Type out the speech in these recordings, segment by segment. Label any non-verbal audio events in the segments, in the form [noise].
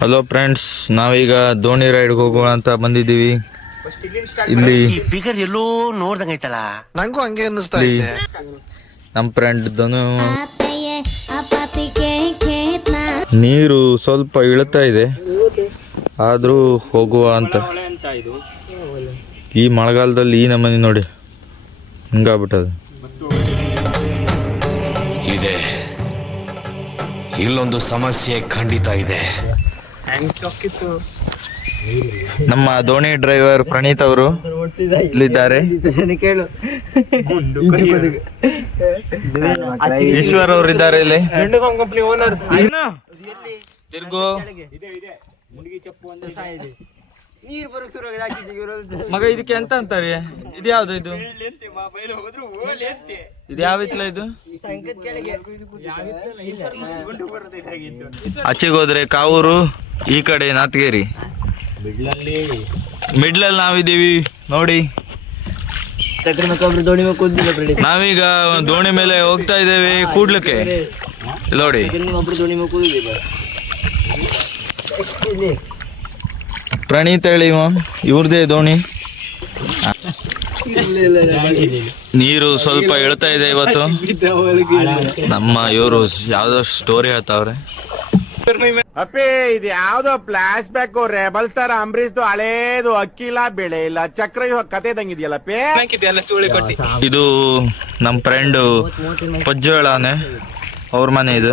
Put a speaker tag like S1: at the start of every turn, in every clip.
S1: Hello friends ನಾವೀಗ ದೋಣಿ ride ಹೋಗೋಣ ಅಂತ ಬಂದಿದ್ದೀವಿ. ಇಲ್ಲಿ
S2: ಫಿಗರ್ ಎಲ್ಲೋ ನೋಡ್ದಂಗ ಐತಲ್ಲ?
S3: ನಂಗೂ ಹಂಗೆ ಅನ್ನಿಸ್ತಾ ಇದೆ.
S1: ನಮ್ಮ ಫ್ರೆಂಡ್
S4: ದನು
S1: ನೀರು ಸ್ವಲ್ಪ ಇಳುತ್ತಾ ಇದೆ. ಆದರೂ ಹೋಗುವ ಅಂತ. ಈ ಮಳೆಗಾಲದಲ್ಲಿ ಈ ನಮ್ಮನೆ ನೋಡಿ.
S2: ಇದೆ. ಇಲ್ಲೊಂದು ಸಮಸ್ಯೆ ಖಂಡಿತ ಇದೆ.
S1: ನಮ್ಮ ದೋಣಿ ಡ್ರೈವರ್ ಪ್ರಣೀತ್ ಅವರು ಇಲ್ಲಿದ್ದಾರೆ. ಈಶ್ವರ್ ಅವರು ಇದ್ದಾರೆ ಇಲ್ಲಿ. ತಿರ್ಗು. ಮಗ ಇದಕ್ಕೆ ಎಂತ ಅಂತಾರೆ? ಇದು ಯಾವ್ದು ಇದು? ಇದು ಯಾವ ಇತ್ಲ ಇದು? ಆಚೆಗೆ ಹೋದ್ರೆ ಕಾವೂರು ಈ ಕಡೆ ನಾತ್ಗೇರಿ. ಮಿಡ್ಲಲ್ಲಿ ನಾವಿದ್ದೀವಿ ನೋಡಿ. ನಾವೀಗ ದೋಣಿ ಮೇಲೆ ಹೋಗ್ತಾ ಇದ್ದೇವೆ ಕೂಡ್ಲಿಕ್ಕೆ. ನೋಡಿ. ಪ್ರಣೀತ್ ಹೇಳಿ ಇವ. ಇವ್ರದೇ ದೋಣಿ ನೀರು ಸ್ವಲ್ಪ ಹೇಳ್ತಾ ಇದೆ ಇವತ್ತು. ನಮ್ಮ ಇವರು ಯಾವ್ದೋ ಸ್ಟೋರಿ ಹೇಳ್ತಾವ್ರೆ.
S5: ಅಪ್ಪಿ ಇದು ಯಾವ್ದೋ ಫ್ಲಾಶ್ ಬ್ಯಾಕ್ ರೆಬಲ್ ತರ ಅಂಬರೀಶ್ ಹಳೇದು ಅಕ್ಕಿಲ್ಲ ಬೆಳೆ ಇಲ್ಲ. ಚಕ್ರ ಇವಾಗ ಕತೆ ಇದಂಗಿದೆಯಲ್ಲಪ್ಪಿ
S1: ಇದು ನಮ್ ಫ್ರೆಂಡ್ ಪಜ್ಜೋಳನೆ ಅವ್ರ ಮನೆ ಇದು.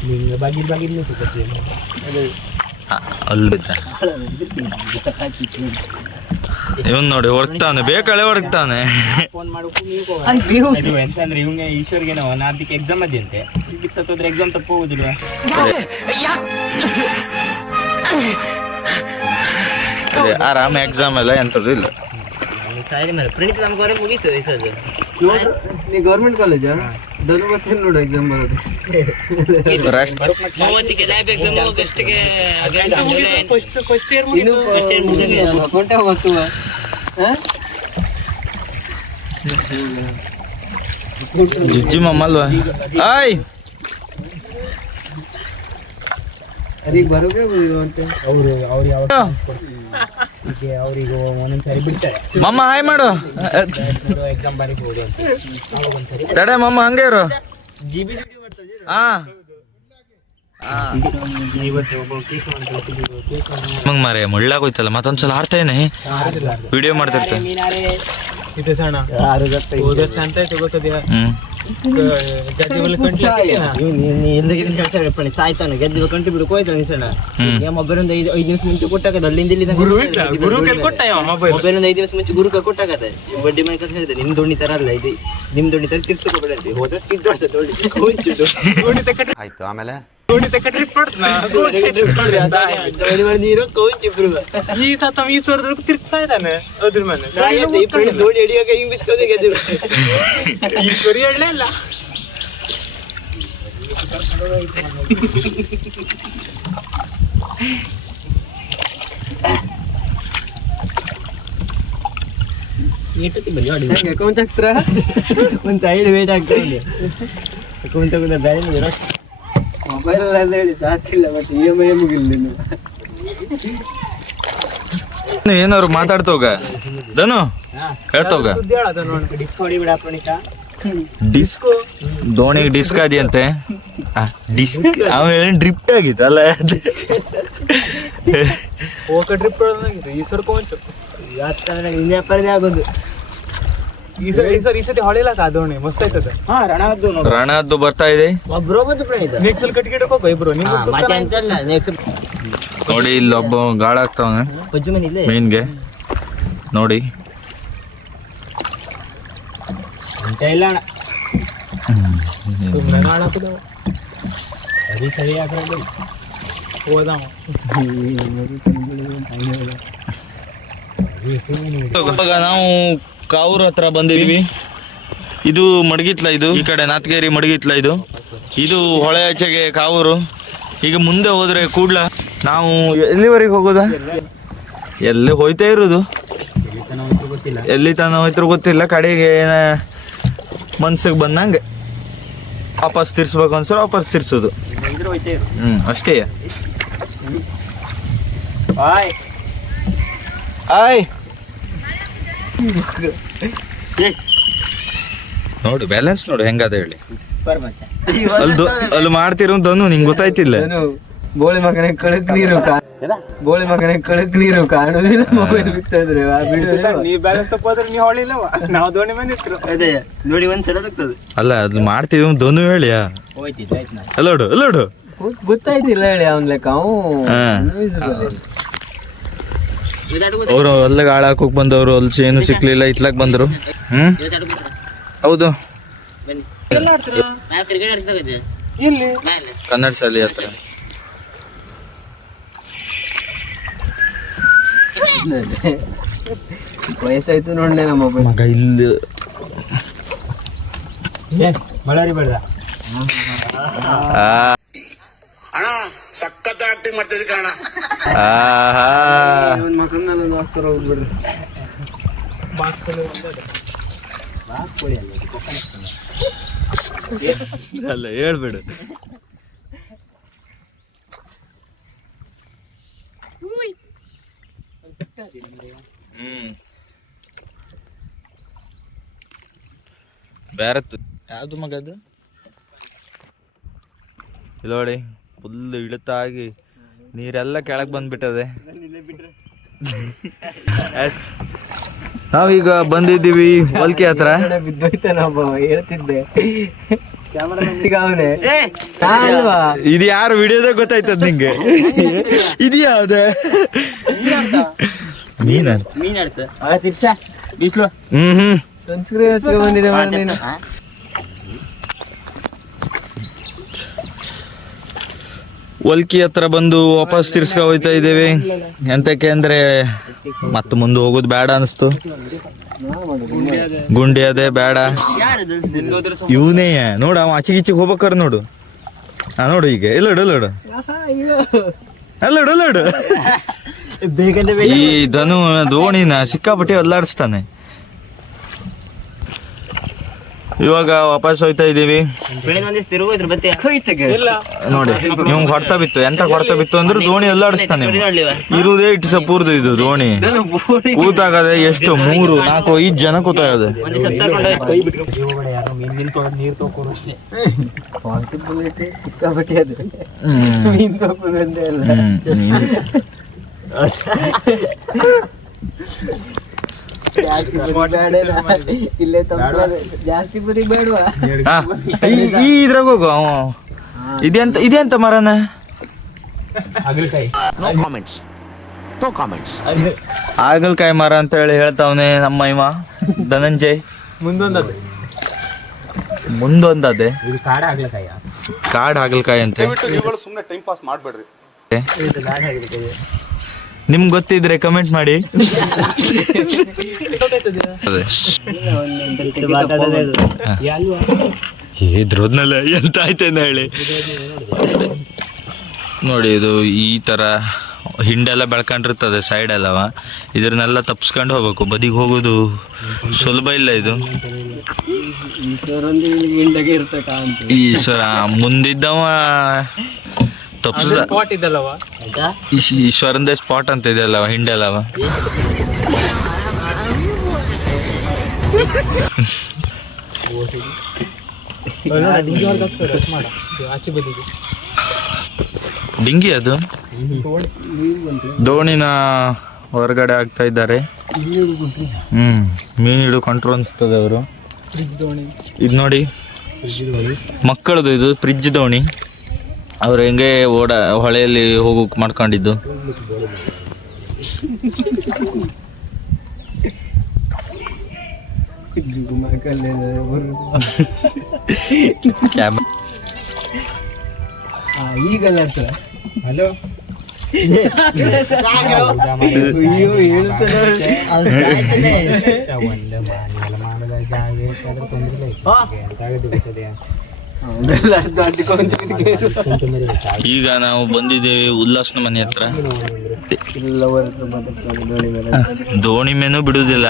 S1: ಗುಜ್ಜು ಅದ ಆ, ಅಲ್ಲಿ ಬಿದ್ದ ಇವನ್ ನೋಡಿ ಹೊರಗ್ತಾನೆ ಬೇಕಳೆ ಹೊರಗ್ತಾನೆ
S6: ಇದು ಎಂತಂದ್ರೆ ಇವಂಗೆ ಈಶ್ವರ್ಗೆ ನಾವು ನಾಲ್ಕು ಎಕ್ಸಾಮ್ ಅದಂತೆ ಇದಕ್ಕೆ ಸತ್ತೋದ್ರೆ ಎಕ್ಸಾಮ್ ತಪ್ಪು ಹೋಗುದಿಲ್ವಾ
S1: ಅದೇ, ಆರಾಮ ಎಕ್ಸಾಮ್ ಎಲ್ಲ ಎಂತದ್ದು ಇಲ್ಲ
S3: ನೀ ಗೌರ್ಮೆಂಟ್ ಕಾಲೇಜಾ ಧನು ಬರ್ತೀನಿ ನೋಡು ಎಕ್ಸಾಮ್ ಬರೋದು
S1: ಜಿಜ್ಜಿ ಮಮ್ಮಲ್ವಾ? ಆಯ್!
S3: ಅದೀಗ ಬರೋಕೆ ಅಂತೆ.
S6: ಅವರು ಅವ್ರು ಯಾವ ಈಗ ಅವ್ರಿಗೆ ಒಂದೊಂದ್ಸರಿ ಬಿಡ್ತಾರೆ.
S1: ಮಮ್ಮ ಹಾಯ್ ಮಾಡು.
S6: ಎಕ್ಸಾಮ್ ಬರೀಬಹುದು ಅಂತ ಅವಾಗ ಒಂದ್ಸರಿ
S1: ತಡೆ ಮಮ್ಮ ಹಂಗೆ ಇರು.
S6: ಜಿ ಬಿ
S1: ಮಂಗ್ ಮಾರೆ ಮುಳ್ಳಾಗೋಯ್ತಲ್ಲ ಮತ್ತೊಂದ್ಸಲ ಆಡ್ತೇನೆ ವಿಡಿಯೋ ಮಾಡ್ತಿರ್ತೆ
S7: ಸಾಯ್ತಾನೆ ಗೆದ್ದು ಕಂಡು ಬಿಡು ಹೋಯ್ತು ಅನ್ಸಣ
S1: ಹ್ಮ್.
S7: ಒಬ್ಬರಿಂದ ಐದು ಐದು ನಿಮಿಷ ಮುಂಚೆ ಕೊಟ್ಟಾಗದ? ಅಲ್ಲಿಂದ ಇಲ್ಲಿ
S6: ಗುರು ಗುರು ಮೊಬೈಲ್?
S7: ಒಂದು ಐದು ದಿವಸ ಮುಂಚೆ ಗುರುಕ ಕೊಟ್ಟಾಗದ? ಬಡ್ಡಿ ಮನೆ ಅಂತ ಹೇಳಿದೆ ನಿಮ್ ದೋಣಿ ತರ ಅಲ್ಲ ಇದು. ನಿಮ್ ದೋಣಿ ತರ ತಿರ್ಸ್ಕೊಬೇಡ ಹೋದ್ರೆ ಸ್ಕಿಡ್ ಹೊಡ್ಸ ದೋಣಿ
S2: ಆಯ್ತು ಆಮೇಲೆ?
S7: ನೀರು ಕೌಚ್ ಇಬ್ರು
S6: ಈ ಸತ ಈ ಸ್ವರದ್ರ ತಿರ್ಗ್ಸಾ ಇದ್ದಾನೆ ಅದ್ರ ಮನೆ
S7: ದೋಣಿ ಹಿಂಗ್
S6: ಈ ಸ್ವರಿ ಹೇಳಲೇ ಇಲ್ಲ.
S3: ಅಕೌಂಟ್ ಹಾಕ್ತಾರ
S7: ಒಂದ್ ಸೈಡ್ ವೇಟ್ ಆಗ್ತದೆ ಅಕೌಂಟ್ ತಗೊಂಡ್ರೆ ಬೇರೆ
S3: ಮೊಬೈಲ್ ಎಲ್ಲ ಹೇಳಿ ಜಾಸ್ತಿ ಇಲ್ಲ ಬಟ್ ಇ ಎಂ ಐ ಮುಗಿಲ್ಲ ನೀನು
S1: ಏನಾರು ಮಾತಾಡ್ತೋಗ ಧನು ಹೇಳ್ತೋಗ
S6: ಡಿಸ್ಕ್?
S1: ದೋಣಿಗೆ ಡಿಸ್ಕ್ ಆದಿಯಂತೆ ಡಿಸ್ಕ್? ಅವ ಡ್ರಿಪ್ಟ್ ಆಗಿತ್ತಲ್ಲ
S6: ಹೋಗ ಟ್ರಿಪ್ ಹೊಡೆದಂಗಿದೆ ಈ ಸರ್ ಕೊಂಚ
S7: ಇನ್ನೆಪ್ಪರದೇ ಆಗೋದು.
S6: ಈ ಸರಿ ಈ ಸರಿ ಈ ಸತಿ ಹೊಳಿಲ್ಲ ಅದೋಣಿ ಮಸ್ತ್ ಆಯ್ತದ? ಹಾ ರಣದ್ದು ನೋಡು.
S1: ರಣದ್ದು ಬರ್ತಾ ಇದೆ?
S7: ಒಬ್ರು ಬಂದು ಪ್ರಣೀತ
S6: ನೆಕ್ಸ್ಟ್ ಸಲ ಕಟ್ಗಿಡಕ್ ಹೋಗೋ ಇಬ್ರು. ನಿಮ್
S7: ಹಾ, ಮತ್ತೆ ಅಂತಲ್ಲ ನೆಕ್ಸ್ಟ್
S1: ನೋಡಿ ಇಲ್ಲಿ ಒಬ್ಬ ಗಾಳ ಆಗ್ತಾವನೆ ಮೀನ್ಗೆ. ನೋಡಿ.
S6: ಅಂತ ಇಲ್ಲ ಅಣ್ಣ. ಸರಿ ಹೋದಾಮ.
S1: ಇವಾಗ ನಾವು ಕಾವೂರ್ ಹತ್ರ ಬಂದಿದ್ವಿ. ಇದು ಮಡಗಿತ್ಲ ಇದು ಈ ಕಡೆ ನಾತ್ಗೇರಿ ಮಡಗಿತ್ಲ ಇದು. ಇದು ಹೊಳೆ ಆಚೆಗೆ ಕಾವೂರು. ಈಗ ಮುಂದೆ ಹೋದ್ರೆ ಕೂಡ್ಲ? ನಾವು ಎಲ್ಲಿವರೆಗೆ ಹೋಗೋದಾ? ಎಲ್ಲಿ ಹೋಯ್ತಾ ಇರೋದು. ಎಲ್ಲಿ ತನ ಹೋಯ್ತಾರೋ ಗೊತ್ತಿಲ್ಲ. ಕಡೆಗೆ ಏನ ಮನ್ಸಿಗೆ ಬಂದಂಗೆ ವಾಪಸ್ ತಿರ್ಸ್ಬೇಕು ಅನ್ಸೋ ವಾಪಸ್ ತಿರ್ಸೋದು. ಹ್ಞೂ ಅಷ್ಟೇ.
S7: ಆಯ್
S1: ಆಯ್ ನೋಡು ಬ್ಯಾಲೆನ್ಸ್ ನೋಡು ಹೆಂಗದ ಹೇಳಿ. ಅಲ್ಲಿ ಮಾಡ್ತಿರೋದನ್ನು ನಿಂಗೆ ಗೊತ್ತಾಯ್ತಿಲ್ಲ.
S3: ಬೋಳಿ ಮಗನೇ ಕಳಕ್ ನೀರು ಗೋಳಿ ಬೋಳಿ ಮಗನೇ ಕಳಕ್ ನೀರು ಕಾಣುದಿಲ್ಲ ಮೊಬೈಲ್ ಬಿತ್ತಂದ್ರೆ. ಆ ಬಿಡು
S6: ನೀ ಬ್ಯಾಲೆನ್ಸ್ ತಪ್ಪೋದ್ರೆ ನೀ ಹೊಳಿಲ್ಲವ ನಾವು ದೋಣಿ ಮೇಲೆ ನಿಂತ್ರು.
S7: ಅದೇ ನೋಡಿ ಒಂದ್ಸಲ ಆಗ್ತದೆ.
S1: ಅಲ್ಲ ಅದು ಮಾಡ್ತೀವಿ ದೋನು ಹೇಳಿಯಾ ಅಲ್ಲೋಡು ಅಲ್ಲೋಡು
S3: ಗೊತ್- ಗೊತ್ತಾಯ್ತಿಲ್ಲ ಹೇಳಿ ಅವನ್ ಲೆಕ್ಕ.
S1: ಅವರು ಅಲ್ಲಿಗೆ ಹಾಳು ಹಾಕೋಕ್ ಬಂದವರು ಅಲ್ಲಿ ಏನು ಸಿಕ್ಲಿಲ್ಲ ಇತ್ಲಾಕ್ ಬಂದರು. ಹ್ಮ್? ಹೌದು.
S6: ಇಲ್ಲಿ?
S1: ಕನ್ನಡ ಶಾಲೆ ಹತ್ರ. [laughs]
S3: ವಯಸ್ಸಾಯ್ತು ನೋಡ್ಲೆ ನಮ್ಮ
S1: ಮಗ ಇಲ್ಲಿ.
S6: ಬಳ್ಳಾರಿ ಬೇಡ
S1: ಆ. ಆಹಾ.
S3: ಒಂದ್ ಮಕ್ಕಳನ್ನೆಲ್ಲ ನೋಡ್ತಾರ ಹೋಗ್ಬಿಡ್ರಿ
S1: ಅಲ್ಲ ಹೇಳ್ಬಿಡು. ಹ್ಮ್. ಬೇರೆ ಯಾವ್ದು ಮಗ ಅದು? ಇಲ್ಲ ನೋಡಿ ಫುಲ್ ಇಳಿತಾಗಿ ನೀರೆಲ್ಲ ಕೆಳಗೆ ಬಂದ್ಬಿಟ್ಟದೆ. ನಾವೀಗ ಬಂದಿದ್ದೀವಿ ಹೊಲ್ಕೆ ಹತ್ರ.
S3: ಇದ್ಯಾರು
S1: ಇದು ಯಾರು ವಿಡಿಯೋದಾಗ ಗೊತ್ತಾಯ್ತದ ನಿಂಗೆ? ಇದು ಯಾವ್ದ ಮೀನ
S7: ಮೀನ್ ಆಡ್ತಾ
S3: ಆ ತಿರ್ಸ.
S6: ಬಿಸ್ಲು.
S1: ಹ್ಮ್ ಹ್ಮ್.
S3: ಸಂಸ್ಕೃತಿ ಎತ್ಕೊಂಡ್ ಬಂದಿದೆ ಮಾರ್ರೆ ನೀನು.
S1: ಹತ್ರ ಬಂದು ವಾಪಸ್ ತಿರ್ಸ್ಕ ಹೋಯ್ತಾ ಇದ್ದೇವೆ. ಎಂತಕ್ಕೆ ಅಂದ್ರೆ ಮತ್ತೆ ಮುಂದೆ ಹೋಗೋದು ಬೇಡ ಅನಿಸ್ತು. ಗುಂಡಿ ಅದೇ ಬೇಡ. ಇವನೇ ನೋಡ ಅವ ಆಚೆಗೆ ಈಚೆಗೆ ಹೋಗ್ಬೇಕಾರ ನೋಡು. ಹಾ ನೋಡು ಈಗ. ಎಲ್ಲೋಡು ಎಲ್ಲೋಡು. ಅಲ್ಲೋಡು ಅಲ್ಲೋಡು ಈ ಧನು ದೋಣಿನ ಸಿಕ್ಕಾಪಟ್ಟಿ ಅಲ್ಲಾಡಿಸ್ತಾನೆ. ಇವಾಗ ವಾಪಸ್ ಹೋಯ್ತಾ
S6: ಇದೀವಿ
S1: ನೋಡಿ ಇವಂಗ್ ಹೊಡ್ತ ಬಿತ್ತು. ಎಂತ ಹೊಡ್ತ ಬಿತ್ತು ಅಂದ್ರೆ ದೋಣಿ ಅಲ್ಲಾಡಿಸ್ತಾನೆ ಇರೋದೇ
S7: ನೋಡ್ಲಿವ
S1: ಇರುವುದೇ ಇಟ್ಟು ಸಪೂರ್ದು ಇದು ದೋಣಿ ಕೂತಾಗದೆ ಎಷ್ಟು? ಮೂರು ನಾಲ್ಕು ಐದು ಜನ ಕೂತಾಗದೆ. ಹ್ಮ್.
S3: ಇಲ್ಲೇ ತಪ್ಪು ಜಾಸ್ತಿ ಬರೀ ಬೇಡವಾ
S1: ಈ- ಈ ಇದ್ರಾಗ ಹೋಗು ಅವ. ಇದೆಂತ ಇದೆಂತ ಮರನ?
S2: ನೋ ಕಾಮೆಂಟ್ಸ್ ನೋ ಕಾಮೆಂಟ್ಸ್
S1: ಆಗಲ್ಕಾಯಿ ಮರ ಅಂತ ಹೇಳಿ ಹೇಳ್ತಾವನೆ ನಮ್ಮ ಇವ ಧನಂಜಯ್.
S6: ಮುಂದೊಂದದು
S1: ಮುಂದೊಂದದೆ
S6: ಇದು ಕಾಡ ಆಗ್ಲಕಾಯ
S1: ಕಾಡ್ ಹಾಗಲ್ಕಾಯಿ ಅಂತ.
S5: ಸುಮ್ಮನೆ ಟೈಮ್ ಪಾಸ್ ಮಾಡ್ಬೇಡ್ರಿ.
S1: ನಿಮ್ಗೆ ಗೊತ್ತಿದ್ರೆ ಕಮೆಂಟ್ ಮಾಡಿ. ಅದೇ ಇದ್ರದ್ನಲ್ಲ ಎಂತ ಆಯ್ತೇನ ಹೇಳಿ. ನೋಡಿ ಇದು ಈ ತರ ಹಿಂಡೆಲ್ಲ ಬೆಳ್ಕೊಂಡಿರ್ತದೆ ಸೈಡ್ ಎಲ್ಲವ ಇದ್ರನ್ನೆಲ್ಲ ತಪ್ಸ್ಕೊಂಡು ಹೋಗ್ಬೇಕು. ಬದಿಗೆ ಹೋಗೋದು ಸುಲಭ ಇಲ್ಲ ಇದು. ಈಶ್ವರ ಮುಂದಿದ್ದವ ತಪ್ಸ
S6: ಸ್ಪಾಟ್
S1: ಈಶ್ವರಂದೇ ಸ್ಪಾಟ್ ಅಂತ ಇದೆಯಲ್ಲವ ಹಿಂಡೆಲ್ಲವ
S6: ಮಾಡ. ಆಚೆ ಬದಿಗೆ.
S1: ಡಿಂಗಿ ಅದು? ದೋಣಿನ ಹೊರಗಡೆ ಆಗ್ತಾ ಇದ್ದಾರೆ. ಹ್ಮ್ ಮೀನು ಕಂಟ್ರೋಲ್ ಅನ್ಸ್ತದೆ ಅವರು. ಇದು ನೋಡಿ. ಮಕ್ಕಳದು ಇದು ಫ್ರಿಜ್ ದೋಣಿ. ಅವ್ರು ಹೆಂಗೆ ಓಡ ಹೊಳೆಯಲ್ಲಿ ಹೋಗೋಕೆ ಮಾಡ್ಕೊಂಡಿದ್ದು?
S3: ಈಗಲ್ಲ ಸರ್.
S6: ಹಲೋ?
S3: ಅಯ್ಯೋ ಹೇಳ್ತಾನೆ
S1: ಈಗ ನಾವು ಬಂದಿದ್ದೇವೆ ಉಲ್ಲಾಸ್ನ ಮನೆ ಹತ್ರ. ದೋಣಿ ಮೇನು ಬಿಡುವುದಿಲ್ಲ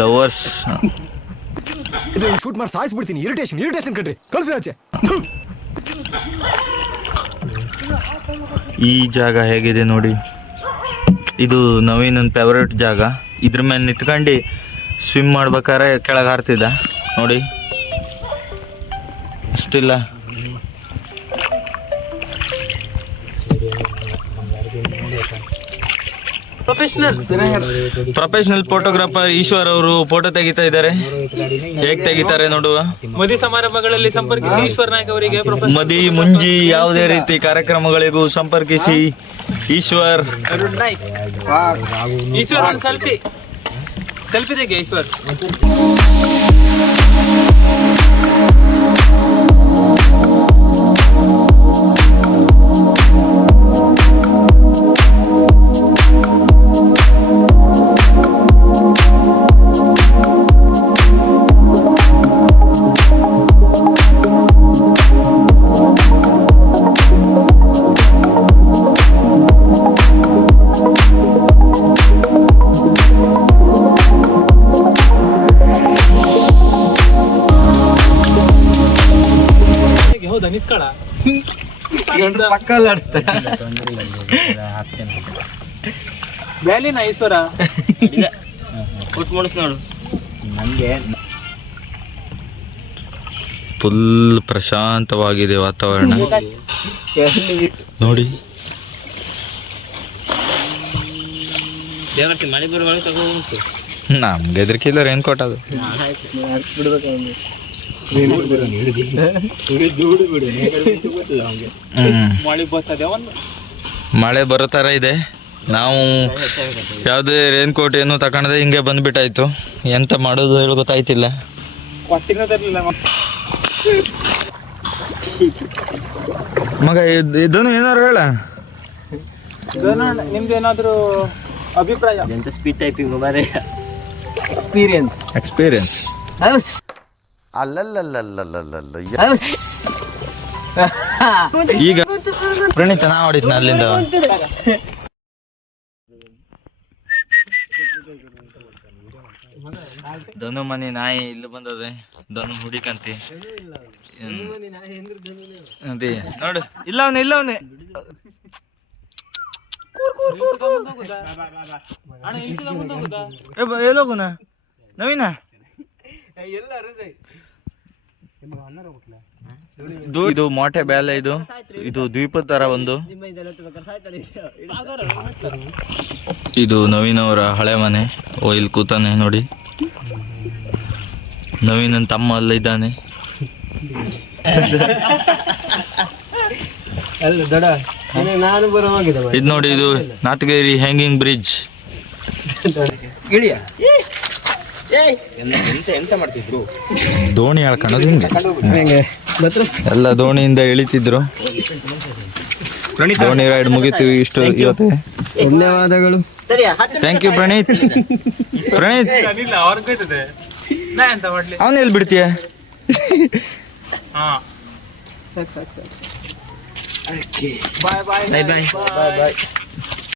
S1: ಲವರ್ಸ್.
S8: ಶೂಟ್ ಮಾಡಿ ಸಾಯಿಸ್ಬಿಡ್ತೀನಿ. ಇರಿಟೇಷನ್ ಇರಿಟೇಷನ್ ಕಣ್ರಿ. ಕಳ್ಸಿ ಆಚೆ.
S1: ಈ ಜಾಗ ಹೇಗಿದೆ ನೋಡಿ. ಇದು ನವೀನ್ ನನ್ನ ಫೇವ್ರೇಟ್ ಜಾಗ. ಇದ್ರ ಮೇಲೆ ನಿಂತ್ಕೊಂಡು ಸ್ವಿಮ್ ಮಾಡ್ಬೇಕಾದ್ರೆ ಕೆಳಗೆ ಹಾರ್ತಿದ್ದ. ನೋಡಿ. ಅಷ್ಟಿಲ್ಲ.
S3: ಪ್ರೊಫೆಷನಲ್
S1: ಫೋಟೋಗ್ರಾಫರ್ ಈಶ್ವರ್ ಅವರು ಫೋಟೋ ತೆಗಿತಾ ಇದ್ದಾರೆ. ಹೇಗ್ ತೆಗಿತಾರೆ ನೋಡುವ.
S6: ಮದಿ ಸಮಾರಂಭಗಳಲ್ಲಿ ಸಂಪರ್ಕಿಸಿ ಈಶ್ವರ್ ನಾಯ್ಕ ಅವರಿಗೆ
S1: ಮದಿ ಮುಂಜಿ ಯಾವುದೇ ರೀತಿ ಕಾರ್ಯಕ್ರಮಗಳಿಗೂ ಸಂಪರ್ಕಿಸಿ ಈಶ್ವರ್.
S6: ಈಶ್ವರ್ ಸೆಲ್ಫಿ ಸೆಲ್ಫಿ ತೆಗೆ ಈಶ್ವರ್.
S3: ಪಕ್ಕ ಆಡಿಸ್ತಾರೆ
S6: ಬ್ಯಾಲಿನ ಈಶ್ವರ
S7: ನೋಡು
S1: ಫುಲ್ ಪ್ರಶಾಂತವಾಗಿದೆ ವಾತಾವರಣ. ನೋಡಿ.
S7: ದೇವರ್ತಿ ಮಳೆ ಬರುವಾಗ ತಗೋ ಉಂಟು
S1: ನಮ್ಗೆ ಎದ್ರಿಕಿಲ್ಲ ರೇನ್ ಕೋಟ್ ಅದು.
S6: ಮಳೆ ಬರ್ತದೆ ಒಂದು.
S1: ಮಳೆ ಬರೋ ಥರ ಇದೆ. ನಾವು ಯಾವುದೇ ರೇನ್ ಕೋಟ್ ಏನು ತಕೊಂಡ್ರೆ ಹಿಂಗೆ ಬಂದ್ಬಿಟ್ಟಾಯ್ತು. ಎಂತ ಮಾಡೋದು ಹೇಳಿ ಗೊತ್ತಾಯ್ತಿಲ್ಲ. ಮಗ ಇದ್- ಇದನ್ನು ಏನಾದ್ರು ಹೇಳ.
S6: ನಿಮ್ದು ಏನಾದರೂ ಅಭಿಪ್ರಾಯ?
S7: ಎಂತ ಸ್ಪೀಡ್ ಟೈಪಿಂಗ್
S3: ಎಕ್ಸ್ಪೀರಿಯನ್ಸ್
S1: ಎಕ್ಸ್ಪೀರಿಯನ್ಸ್
S2: ಅಲ್ಲಲ್ಲಲ್ಲಲ್ಲಲ್ಲಲ್ಲ [laughs]
S1: ಈಗ ಪ್ರಣೀತ ನಾ ಹೊಡಿತೀನಿ ಅಲ್ಲಿಂದ. ಧನು ಮನೆ ನಾಯಿ ಇಲ್ಲಿ ಬಂದದೆ. ದನು ಹುಡಿಕಂತಿ. ಅದೇ. ನೋಡು ಇಲ್ಲ ಅವನೇ ಇಲ್ಲ ಅವನೇ ಎಲ್ಲೋಗುನ ನವೀನ? ಇದು- ಇದು ಮೊಟ್ಟೆ ಬೇಲೆ ಇದು ಇದು ದ್ವೀಪದ ತರ ಒಂದು. ಇದು ನವೀನ್ ಅವರ ಹಳೆ ಮನೆ ಓ ಇಲ್ಲಿ ಕೂತಾನೆ ನೋಡಿ. ನವೀನ್ ನನ್ನ ತಮ್ಮ ಅಲ್ಲ ಇದ್ದಾನೆ ಇದು ನೋಡಿ ಇದು ನಾತ್ಗೇರಿ ಹ್ಯಾಂಗಿಂಗ್ ಬ್ರಿಡ್ಜ್
S3: ಇಳಿಯ
S1: ದೋಣಿ ಹೇಳ್ಕೊಳ್ಳೋದು ಹಿಂಗೆ ಎಲ್ಲ ದೋಣಿಯಿಂದ ಇಳಿತಿದ್ರು. ದೋಣಿ ರೈಡ್ ಮುಗೀತು ಇಷ್ಟು ಇವತ್ತು.
S3: ಧನ್ಯವಾದಗಳು.
S1: Thank you Praneeth. ಪ್ರಣೀತ್.
S6: ಎಂತ
S1: ಅವನ ಎಲ್ಲಿ ಬಿಡ್ತೀಯ?
S6: ಹಾ.
S3: ಸಾಕು ಸಾಕು ಸಾಕು
S6: ಬಾಯ್ ಬಾಯ್ ಬಾಯ್ ಬಾಯ್